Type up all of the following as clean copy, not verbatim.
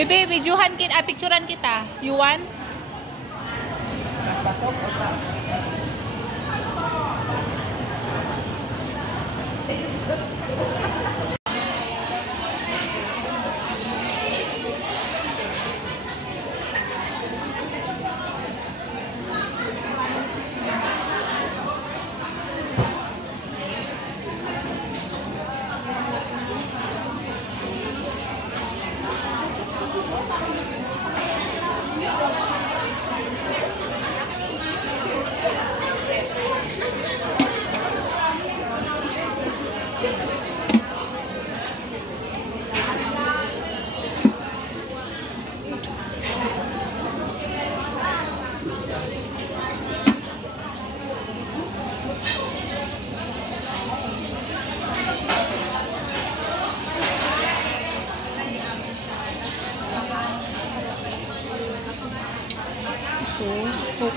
Bebe, videohan kita, picturean kita. You want? Soup.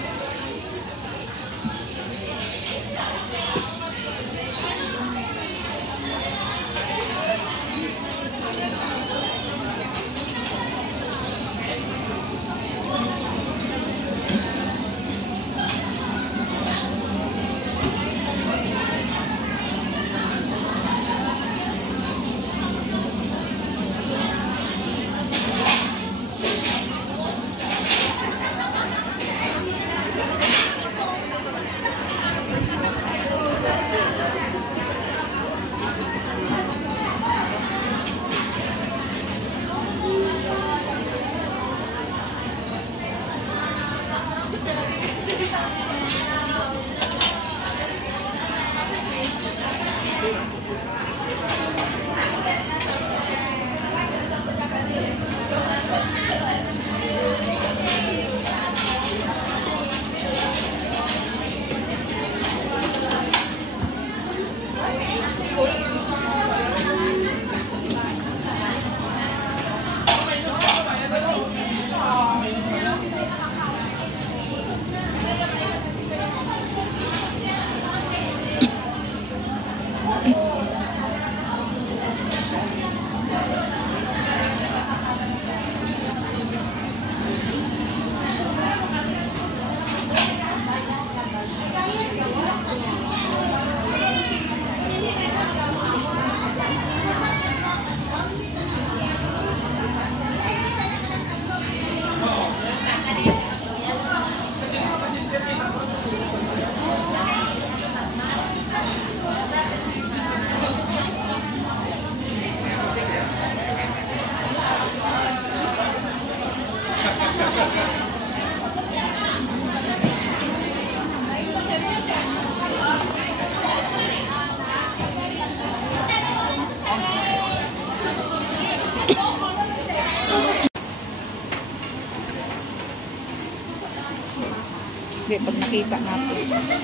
Hindi, pag nakita natin.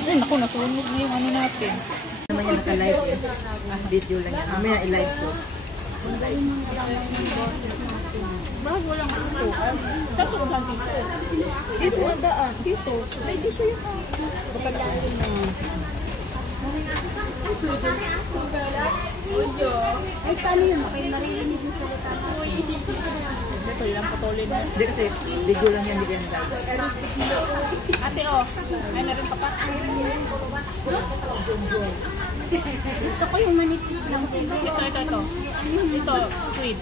Ay, naku, nasunog na yung ano natin. Naman yung naka-live eh. Video lang yan. Mamaya i-live ko. Bago lang ito. Saan ito lang dito? Dito ang daan. Dito. May dito yung baka lang yun na. Ay, paano yun? Kayo narinig yung salita ko. Ito, ilang putulin na. Hindi kasi video lang yan, hindi yan nag-live. Ate, oh. Ay, meron pa pa. Gusto ko yung manipis lang. Ito. Ito, squid.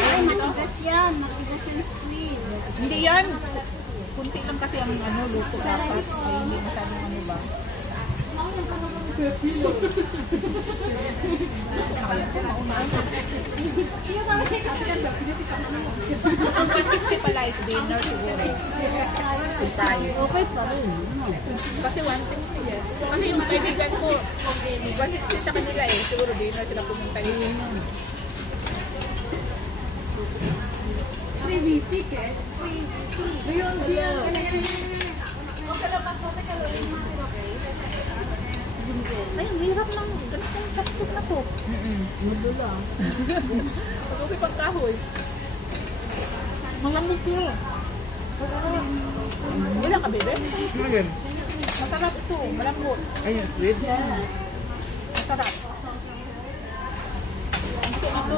Ay, matigas yan. Matigas yung squid. Hindi yan. Kunti lang kasi ang ano, luto dapat. Ay, hindi masyadong ano ba. Ang 160 pala is dinner siguro. Tayo. Okay pa rin. Kasi 160 eh. Kasi yung kaibigan ko, 160 sa kanila eh. Siguro dinner sila pumunta yun. Free ticket. Ngayon, diyan. Okay lang, pasok ka lang. Ay, ang hirap ng ganitong chopstick na to. Mudo lang. Mas okay pang kahoy. Malambot ko. Ilan ka, bebe? Ngayon. Masarap ito. Malambot. Ayun, sweet. Masarap. Ito.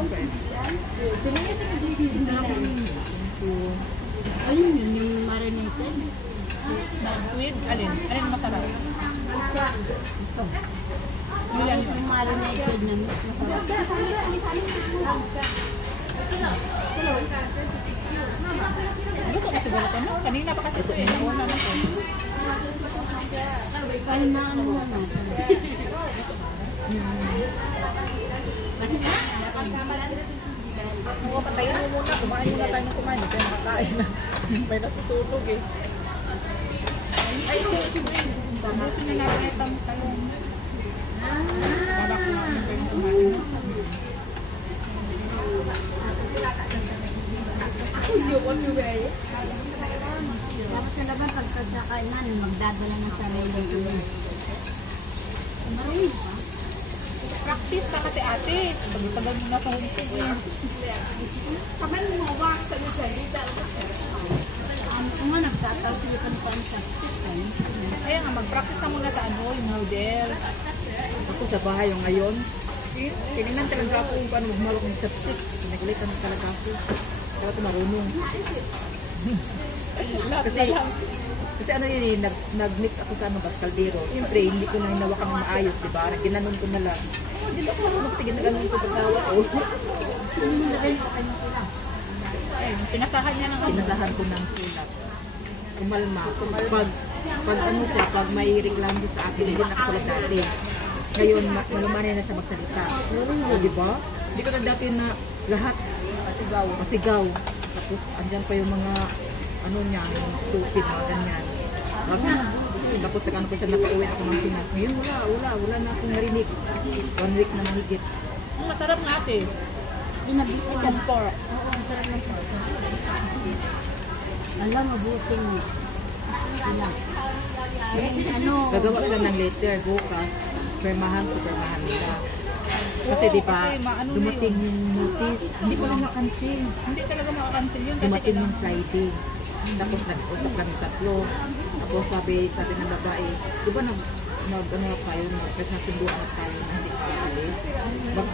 Gusto ko siguro ka mo. Kanina pa kasi ito eh. Nauna na ko. Ay, na ano na. Oo, patayin mo muna. Kumain muna tayo ng kumain. Hindi tayo nakakain na. May nasusunog eh. Ay, ito. Tapusin na natin itong tayo. Para kumain tayo ng kumain. Tapos na naman pagkakain na, magdadala ng sarili ko. Practice ka kasi ate. Tagal-tagal mo na sa home food eh. Kamay mo mawak sa iyo dyan. Kung nga nagtatawsipan ko ang substance. Kaya nga, mag-practice ka muna sa ano, yung model. Ako sa bahay yung ngayon. Kininan talaga ako kung paano magmarok ng chopstick. Naglitan talaga ako. Kaya ako marunong. Kasi ano yun eh, nag-mix ako sa ano, kaldero. Siyempre, hindi ko na hinawakan ng maayos, di ba? Ginanon ko na lang. Hindi ko marunong kasi ginaganon ko pagkawa ko. Ay, pinasahan niya ng ano. Pinasahan ko ng sulat. Kumalma. Pag ano siya, pag may reklamo sa akin, hindi nakasulat dati. Ngayon, malumanay na siya magsalita. Di ba? Hindi ko na dati na lahat pasigaw. Tapos, andyan pa yung mga ano niya, yung stupid, mga ganyan. Tapos, ano ko siya napauwi ako ng Pinas. Ngayon, wala na akong narinig. 1 week na mahigit. Masarap nga ate. Sinabi ko Yung pork. oo, ang sarap ng pork. Alam, mabuti mo. Sila. Ano, Gagawa sila ng letter bukas. Permahan nila. Kasi di ba, kasi maano na dumating yun. yung notice. Hindi ko na nakansin. Hindi talaga makakancel yun. Kasi Dumating yung kailangan. Friday. Tapos nag-usap kami tatlo. Tapos sabi ng babae, di ba ano tayo, nagkasunduan na tayo na hindi ka alis.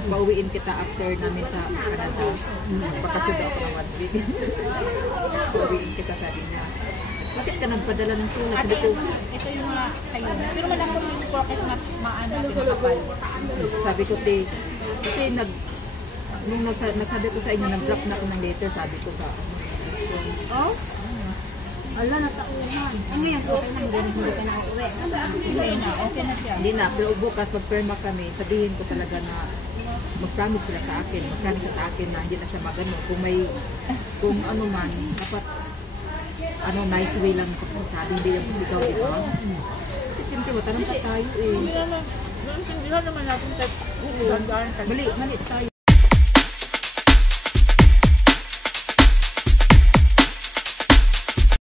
Pauwiin kita after namin sa Canada. Magpakasyon ako ng 1 week. Pauwiin kita, sabi niya. Bakit ka nagpadala ng sulat? Ate, Sabi ko, ito yung mga kayo. Pero wala ko yung pork na maano natin kapal. sabi ko, kasi nung nagsabi ko sa inyo, nag-drop na ako ng letter, sabi ko sa oh? Ala, natauhan. Ang ngayon, okay na, hindi ka na uuwi. Hindi na, okay na siya. Hindi na, pero bukas magperma kami, sabihin ko talaga na mag-promise sila sa akin, mag-promise sa akin na hindi na siya magano. Kung ano man, dapat nice way lang pagsasabi, hindi yung sigaw, di ba? Kasi siyempre, matanong pa tayo eh. Hindi naman, naintindihan naman natin type. Gandaan. Mali tayo.